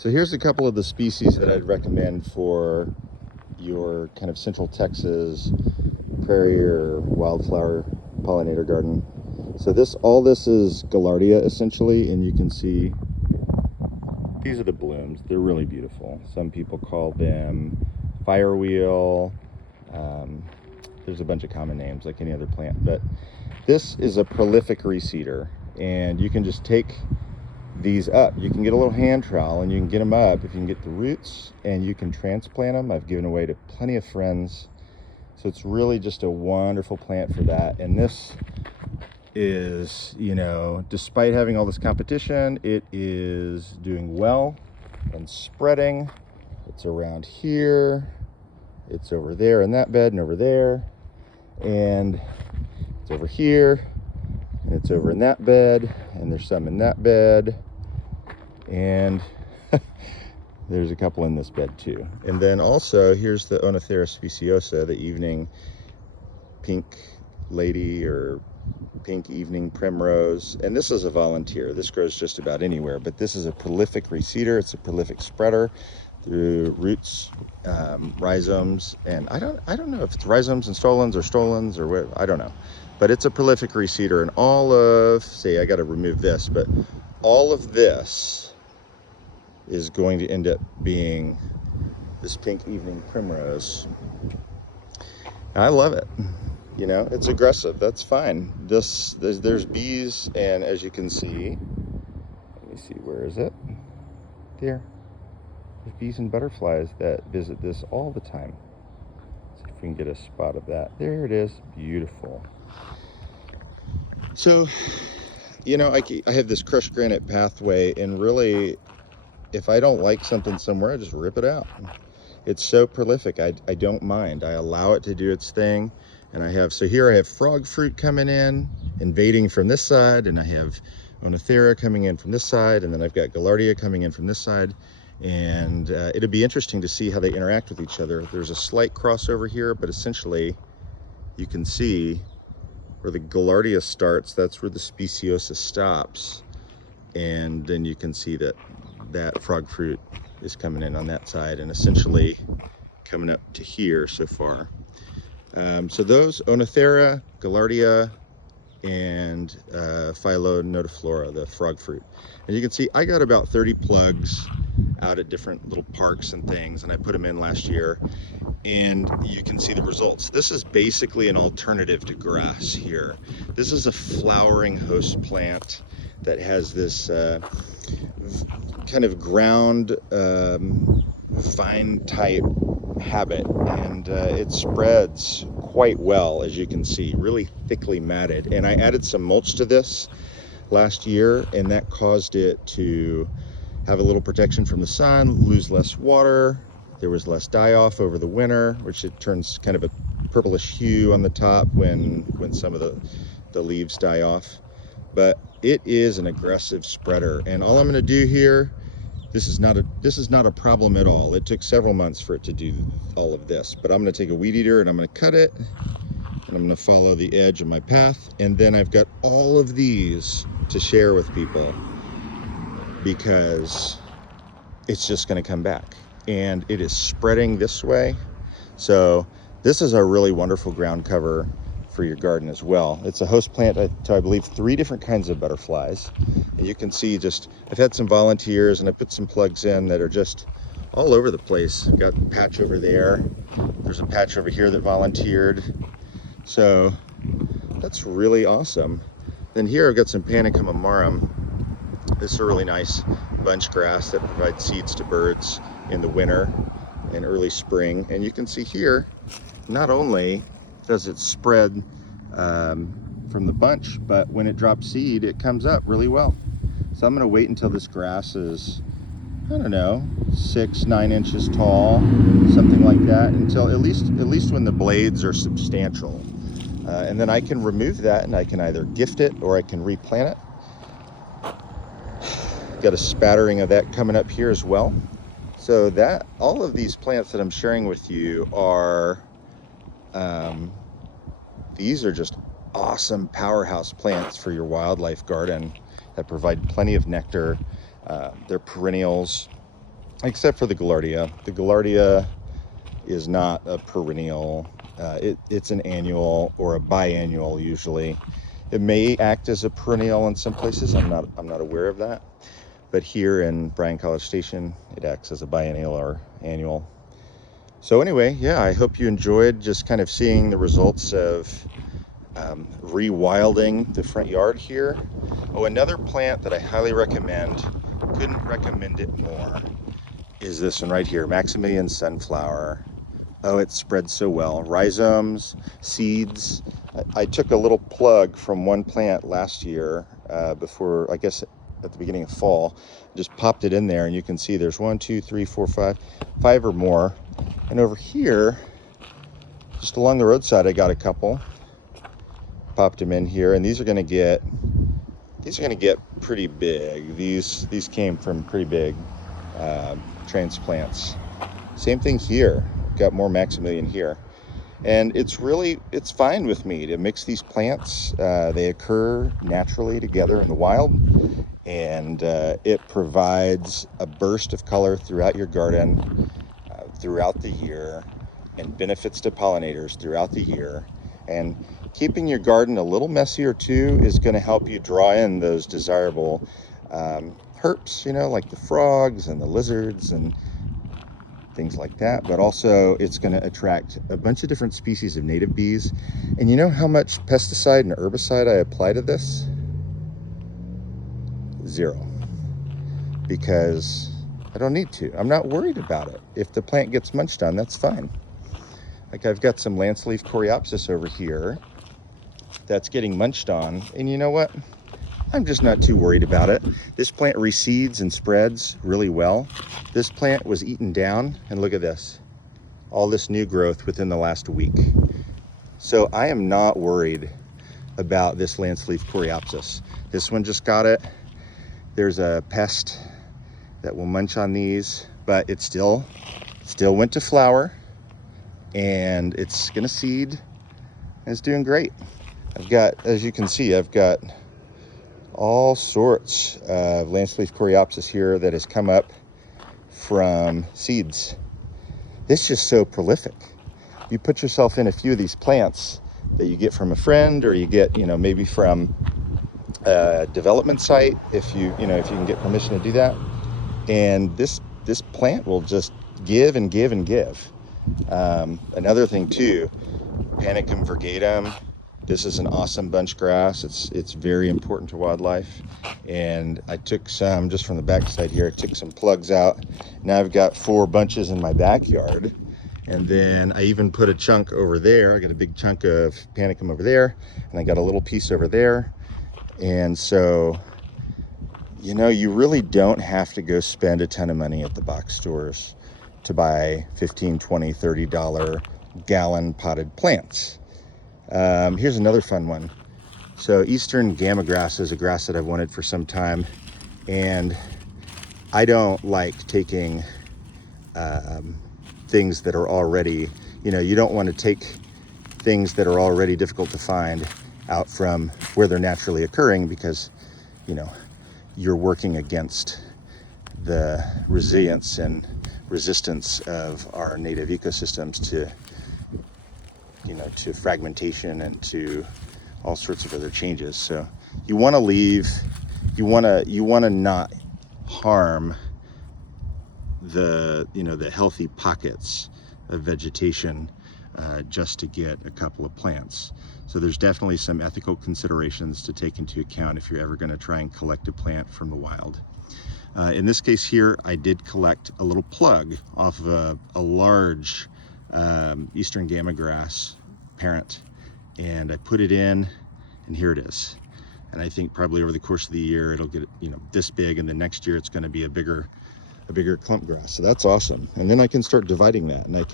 So here's a couple of the species that I'd recommend for your kind of Central Texas prairie or wildflower pollinator garden. So all this is Gaillardia essentially, and you can see these are the blooms. They're really beautiful. Some people call them firewheel. There's a bunch of common names like any other plant, but this is a prolific reseeder, and you can just take these up. You can get a little hand trowel and you can get them up if you can get the roots, and you can transplant them. I've given away to plenty of friends. So it's really just a wonderful plant for that. And this is, you know, despite having all this competition, it is doing well and spreading. It's around here, it's over there in that bed and over there, and it's over here, and it's over in that bed, and there's some in that bed, and there's a couple in this bed too. And then also here's the Oenothera speciosa, the evening pink lady or pink evening primrose. And this is a volunteer. This grows just about anywhere, but this is a prolific reseeder. It's a prolific spreader through roots, rhizomes, and I don't know if it's rhizomes and stolons or what, I don't know, but it's a prolific reseeder. And all of, see, I got to remove this, but all of this is going to end up being this pink evening primrose. I love it. You know, it's aggressive. That's fine. There's bees, and as you can see, let me see, where is it? There. There's bees and butterflies that visit this all the time. Let's see if we can get a spot of that. There it is. Beautiful. So, you know, I have this crushed granite pathway, and really, if I don't like something somewhere, I just rip it out. It's so prolific. I don't mind. I allow it to do its thing. And so here I have frog fruit coming in, invading from this side, and I have Oenothera coming in from this side, and then I've got Gaillardia coming in from this side. And it'll be interesting to see how they interact with each other. There's a slight crossover here, but essentially you can see where the Gaillardia starts, that's where the speciosa stops. And then you can see that frog fruit is coming in on that side and essentially coming up to here so far. So those, Oenothera, Gaillardia, and Phyllonotiflora, the frog fruit. And you can see I got about 30 plugs out at different little parks and things, and I put them in last year, and you can see the results. This is basically an alternative to grass here. This is a flowering host plant that has this kind of ground vine type habit, and it spreads quite well, as you can see, really thickly matted. And I added some mulch to this last year, and that caused it to have a little protection from the sun, lose less water. There was less die-off over the winter, which it turns kind of a purplish hue on the top when some of the leaves die off. But it is an aggressive spreader, and all I'm going to do here, this is not a problem at all. It took several months for it to do all of this, but I'm going to take a weed eater and I'm going to cut it, and I'm going to follow the edge of my path, and then I've got all of these to share with people because it's just going to come back, and it is spreading this way. So this is a really wonderful ground cover for your garden as well. It's a host plant to, I believe, 3 different kinds of butterflies. And you can see I've had some volunteers, and I put some plugs in that are just all over the place. I've got a patch over there. There's a patch over here that volunteered. So that's really awesome. Then here I've got some Panicum amarum. This is a really nice bunch grass that provides seeds to birds in the winter and early spring. And you can see here, not only does it spread from the bunch, but when it drops seed, it comes up really well. So I'm going to wait until this grass is, I don't know, 6-9 inches tall, something like that, until at least when the blades are substantial. And then I can remove that, and I can either gift it or I can replant it. Got a spattering of that coming up here as well. So that all of these plants that I'm sharing with you are these are just awesome powerhouse plants for your wildlife garden that provide plenty of nectar. They're perennials. except for the Gaillardia. The Gaillardia is not a perennial. It's an annual or a biannual usually. It may act as a perennial in some places. I'm not aware of that. But here in Bryan College Station, it acts as a biennial or annual. So anyway, yeah, I hope you enjoyed just kind of seeing the results of rewilding the front yard here. Oh, another plant that I highly recommend, couldn't recommend it more, is this one right here, Maximilian Sunflower. Oh, it spreads so well. Rhizomes, seeds. I took a little plug from one plant last year before, I guess, at the beginning of fall. Just popped it in there, and you can see there's 1, 2, 3, 4, 5 or more. And over here, just along the roadside, I got a couple. Popped them in here, and these are going to get pretty big. These came from pretty big transplants. Same thing here. Got more Maximilian here, and it's fine with me to mix these plants. They occur naturally together in the wild, and it provides a burst of color throughout your garden throughout the year, and benefits to pollinators throughout the year. And keeping your garden a little messier too is going to help you draw in those desirable herps, you know, like the frogs and the lizards and things like that. But also it's going to attract a bunch of different species of native bees. And you know how much pesticide and herbicide I apply to this? 0. Because I don't need to. I'm not worried about it. If the plant gets munched on, that's fine. Like I've got some lance leaf coreopsis over here that's getting munched on, and you know what? I'm just not too worried about it. This plant reseeds and spreads really well. This plant was eaten down, and look at this. All this new growth within the last week. So I am not worried about this lance leaf coreopsis. This one just got it. There's a pest that will munch on these, but it still went to flower, and it's gonna seed, and it's doing great. I've got, as you can see, I've got all sorts of lance leaf coreopsis here that has come up from seeds. It's just so prolific. You put yourself in a few of these plants that you get from a friend, or you get, you know, maybe from a development site, if you can get permission to do that. And this plant will just give and give and give. Another thing too, Panicum virgatum. This is an awesome bunch grass. It's very important to wildlife. And I took some just from the backside here. I took some plugs out. Now I've got 4 bunches in my backyard. And then I even put a chunk over there. I got a big chunk of Panicum over there, and I got a little piece over there. And so, you know, you really don't have to go spend a ton of money at the box stores to buy $15, $20, $30 gallon potted plants. Here's another fun one. So Eastern gamma grass is a grass that I've wanted for some time, and I don't like taking things that are already, you know, you don't want to take things that are already difficult to find out from where they're naturally occurring, because, you know, you're working against the resilience and resistance of our native ecosystems to, you know, to fragmentation and to all sorts of other changes. So you want to leave, you want to not harm the, you know, the healthy pockets of vegetation just to get a couple of plants. So there's definitely some ethical considerations to take into account if you're ever going to try and collect a plant from the wild. In this case here, I did collect a little plug off of a large Eastern gamma grass parent, and I put it in, and here it is. And I think probably over the course of the year it'll get, you know, this big, and the next year it's going to be a bigger clump grass. So that's awesome. And then I can start dividing that, and I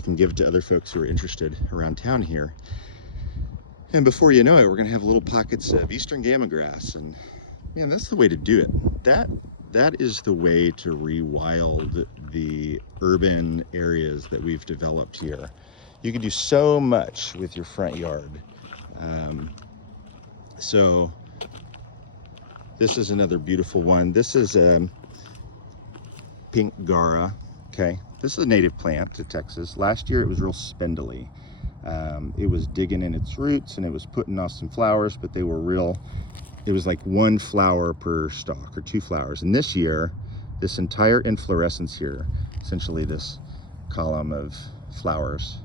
can give it to other folks who are interested around town here. And before you know it, we're going to have little pockets of Eastern gamma grass, and man, that's the way to do it. That is the way to rewild the urban areas that we've developed here. You can do so much with your front yard. So this is another beautiful one. This is pink Gara. Okay, this is a native plant to Texas. Last year it was real spindly. It was digging in its roots and it was putting off some flowers, but they were real, it was like 1 flower per stalk or 2 flowers. And this year, this entire inflorescence here, essentially this column of flowers,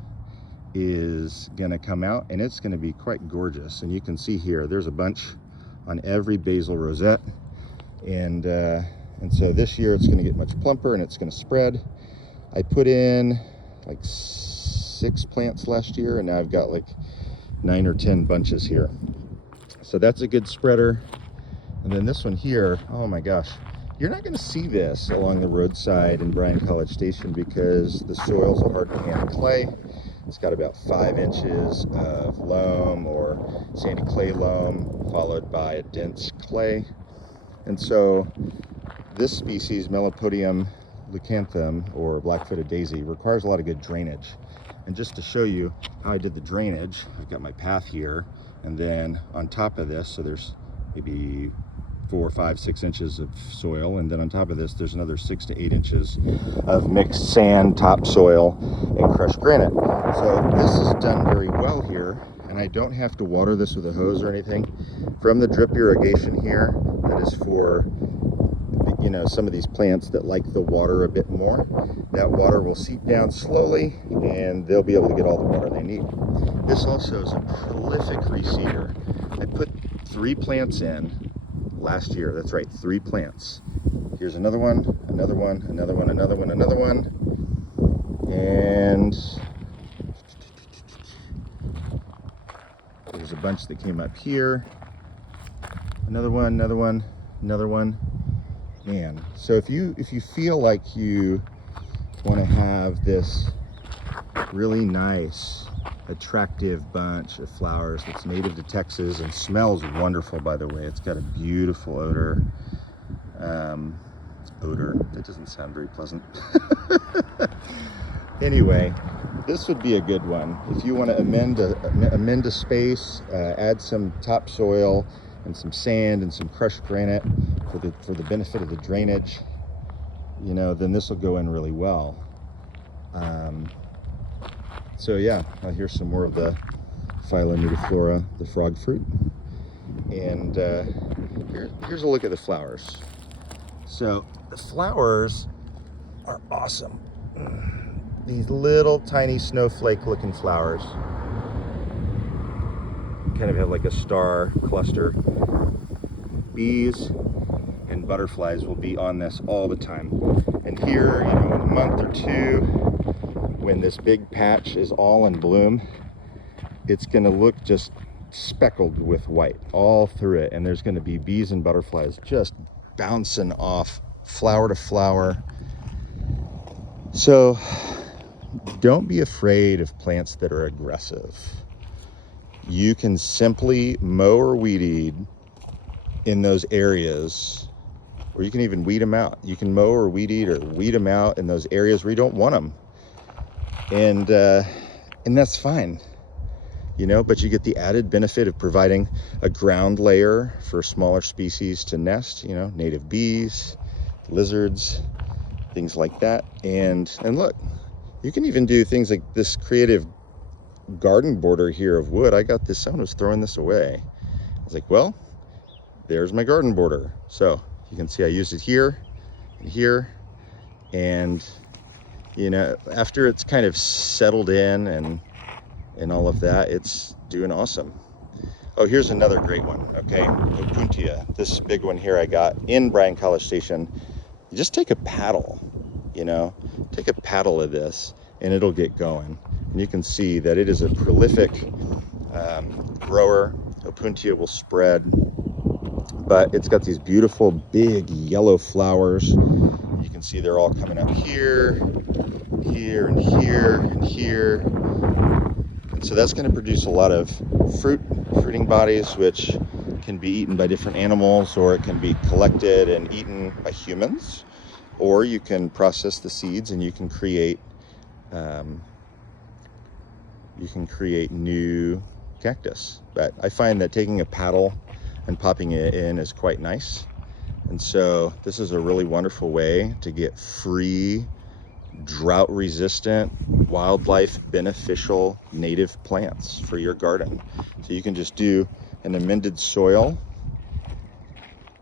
is gonna come out and it's gonna be quite gorgeous. And you can see here, there's a bunch on every basal rosette. And so this year it's gonna get much plumper and it's gonna spread. I put in like 6 plants last year and now I've got like 9 or 10 bunches here. So that's a good spreader. And then this one here, oh my gosh, you're not going to see this along the roadside in Bryan College Station because the soil's a hard pan clay. It's got about 5 inches of loam or sandy clay loam followed by a dense clay. And so this species, Melopodium leucanthum, or black-footed daisy, requires a lot of good drainage. And just to show you how I did the drainage, I've got my path here, and then on top of this, so there's maybe 4, 5, 6 inches of soil, and then on top of this there's another 6 to 8 inches of mixed sand, topsoil, and crushed granite. So this is done very well here, and I don't have to water this with a hose or anything. From the drip irrigation here, that is for, you know, some of these plants that like the water a bit more, that water will seep down slowly and they'll be able to get all the water they need. This also is a prolific reseeder. I put 3 plants in last year. That's right, 3 plants. Here's another one, another one, another one, another one, another one. And there's a bunch that came up here. Another one, another one, another one. Man, so if you feel like you want to have this really nice, attractive bunch of flowers that's native to Texas and smells wonderful, by the way, it's got a beautiful odor. That doesn't sound very pleasant. Anyway, this would be a good one if you want to amend a space, add some topsoil and some sand and some crushed granite for the benefit of the drainage, you know, then this will go in really well. So yeah, here's some more of the Phylonudiflora, the frog fruit. And here's a look at the flowers. So the flowers are awesome. These little tiny snowflake looking flowers kind of have like a star cluster. Bees and butterflies will be on this all the time. And here, you know, in a month or 2, when this big patch is all in bloom, it's going to look just speckled with white all through it. And there's going to be bees and butterflies just bouncing off flower to flower. So don't be afraid of plants that are aggressive. You can simply mow or weed eat in those areas, or you can even weed them out. You can mow or weed eat or weed them out in those areas where you don't want them. And that's fine, you know, but you get the added benefit of providing a ground layer for smaller species to nest, you know, native bees, lizards, things like that. And look, you can even do things like this creative garden border here of wood. I got this, someone was throwing this away. I was like, well, there's my garden border. So you can see I used it here and here, and you know, after it's kind of settled in and all of that, it's doing awesome. Oh, here's another great one. Okay, Opuntia, this big one here I got in Bryan College Station. You just take a paddle, you know, take a paddle of this and it'll get going. And you can see that it is a prolific grower. Opuntia will spread, but it's got these beautiful big yellow flowers. You can see they're all coming up here, here, and here, and here. And so that's going to produce a lot of fruiting bodies, which can be eaten by different animals, or it can be collected and eaten by humans, or you can process the seeds and you can create new cactus. But I find that taking a paddle and popping it in is quite nice. And so this is a really wonderful way to get free, drought resistant, wildlife beneficial native plants for your garden. So you can just do an amended soil.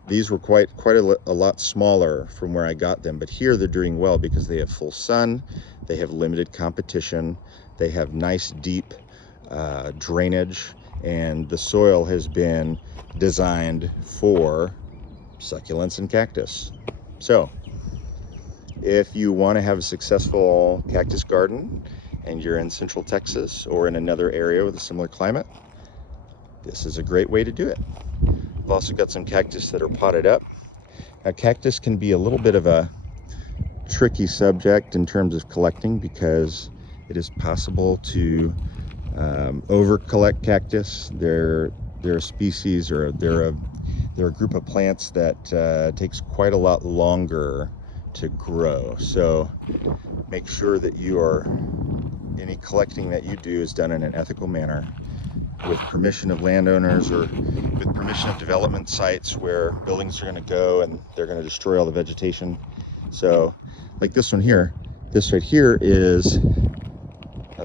These were quite a lot smaller from where I got them, but here they're doing well because they have full sun, they have limited competition, they have nice deep drainage, and the soil has been designed for succulents and cactus. So if you want to have a successful cactus garden and you're in Central Texas or in another area with a similar climate, this is a great way to do it. I've also got some cactus that are potted up. Now, cactus can be a little bit of a tricky subject in terms of collecting because it is possible to over collect cactus. They're a species, or they're a group of plants that takes quite a lot longer to grow. So make sure that any collecting that you do is done in an ethical manner, with permission of landowners or with permission of development sites where buildings are going to go and they're going to destroy all the vegetation. So like this one here, this right here is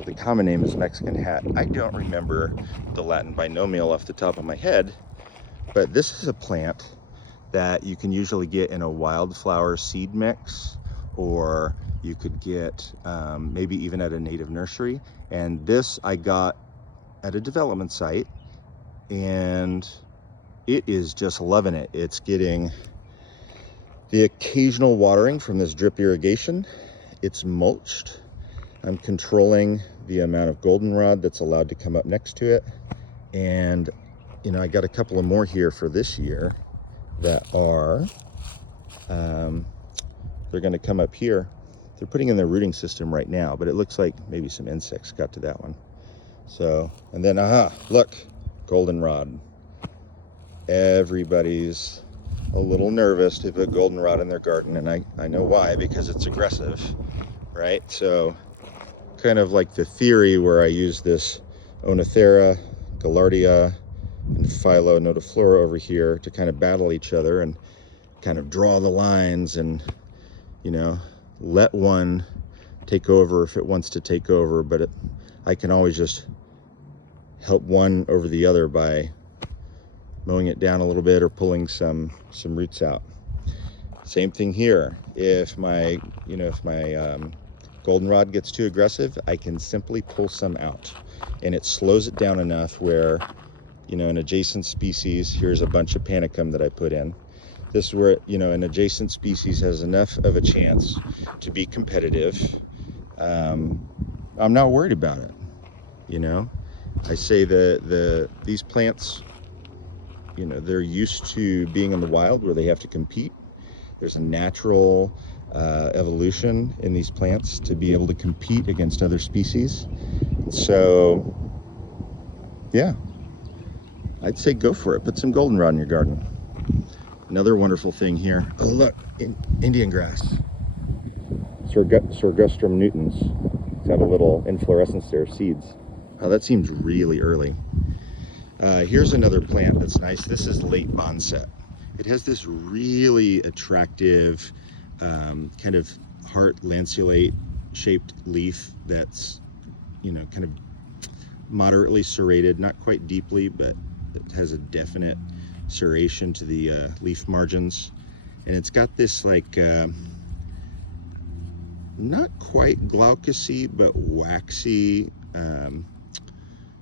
the common name is Mexican hat. I don't remember the Latin binomial off the top of my head, but this is a plant that you can usually get in a wildflower seed mix, or you could get maybe even at a native nursery. And this I got at a development site, and it is just loving it. It's getting the occasional watering from this drip irrigation. It's mulched. I'm controlling the amount of goldenrod that's allowed to come up next to it. And you know, I got a couple of more here for this year that are they're going to come up here. They're putting in their rooting system right now, but it looks like maybe some insects got to that one. So, and then look, goldenrod. Everybody's a little nervous to put goldenrod in their garden, and I know why, because it's aggressive, right? So kind of like the theory where I use this Oenothera, Gaillardia, and Philo-Nodiflora over here to kind of battle each other and kind of draw the lines and, you know, let one take over if it wants to take over, but I can always just help one over the other by mowing it down a little bit or pulling some roots out. Same thing here. If my goldenrod gets too aggressive, I can simply pull some out, and it slows it down enough where, you know, an adjacent species, here's a bunch of panicum that I put in. This is where, you know, an adjacent species has enough of a chance to be competitive. I'm not worried about it, you know. I say these plants, you know, they're used to being in the wild where they have to compete. There's a natural evolution in these plants to be able to compete against other species. So yeah, I'd say go for it. Put some goldenrod in your garden. Another wonderful thing here. Oh look, Indian grass. Sorghustrum nutans. It's got a little inflorescence there, seeds. Oh, that seems really early. Here's another plant that's nice. This is late Bonset. It has this really attractive kind of heart lanceolate shaped leaf that's, you know, kind of moderately serrated, not quite deeply, but it has a definite serration to the leaf margins. And it's got this like not quite glaucous-y, but waxy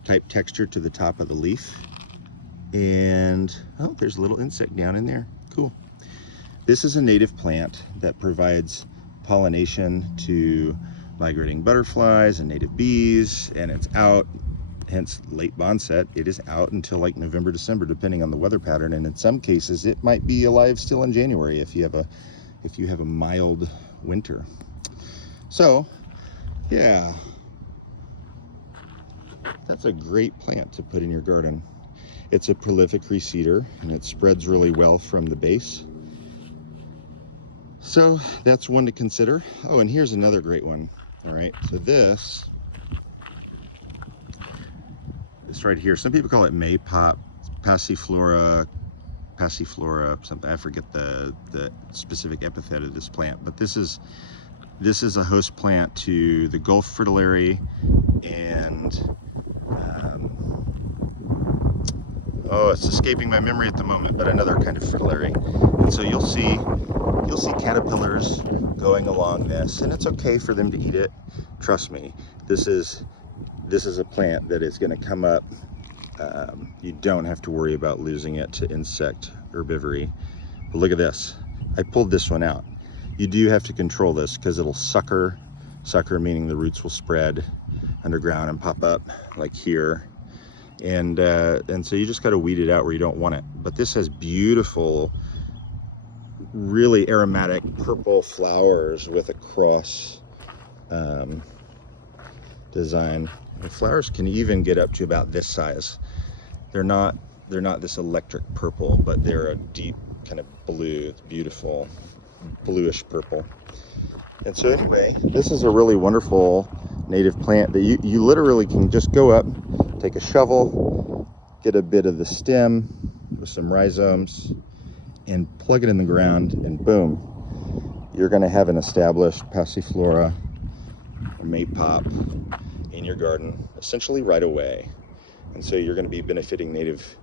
type texture to the top of the leaf. And oh, there's a little insect down in there. Cool. This is a native plant that provides pollination to migrating butterflies and native bees, and it's out, hence late Bonset. It is out until like November, December, depending on the weather pattern, and in some cases it might be alive still in January if you have a mild winter. So yeah, that's a great plant to put in your garden. It's a prolific reseeder, and it spreads really well from the base. So that's one to consider. Oh, and here's another great one. All right, so this right here, some people call it Maypop, Passiflora passiflora, something, I forget the specific epithet of this plant, but this is a host plant to the Gulf fritillary and oh, it's escaping my memory at the moment, but another kind of fritillary. And so you'll see caterpillars going along this, and it's okay for them to eat it. Trust me, this is a plant that is going to come up. You don't have to worry about losing it to insect herbivory. But look at this. I pulled this one out. You do have to control this because it'll sucker, meaning the roots will spread underground and pop up like here. And so you just got to weed it out where you don't want it. But this has beautiful, really aromatic purple flowers with a cross design. The flowers can even get up to about this size. They're not this electric purple, but they're a deep kind of blue. It's beautiful, bluish purple. And so anyway, this is a really wonderful native plant that you literally can just go up, take a shovel, get a bit of the stem with some rhizomes, and plug it in the ground, and boom, you're going to have an established passiflora or maypop in your garden essentially right away. And so you're going to be benefiting native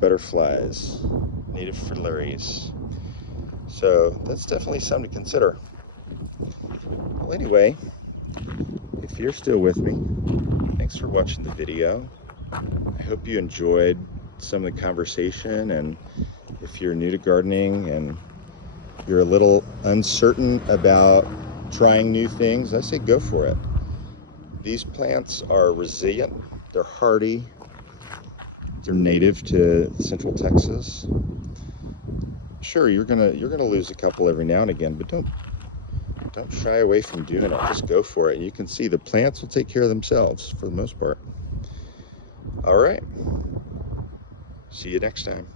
butterflies, native fritillaries. So that's definitely something to consider. Well, anyway, if you're still with me, thanks for watching the video. I hope you enjoyed some of the conversation, and if you're new to gardening and you're a little uncertain about trying new things, I say go for it. These plants are resilient, they're hardy, they're native to Central Texas. Sure, you're gonna lose a couple every now and again, but don't shy away from doing it. Just go for it. You can see the plants will take care of themselves for the most part. All right. See you next time.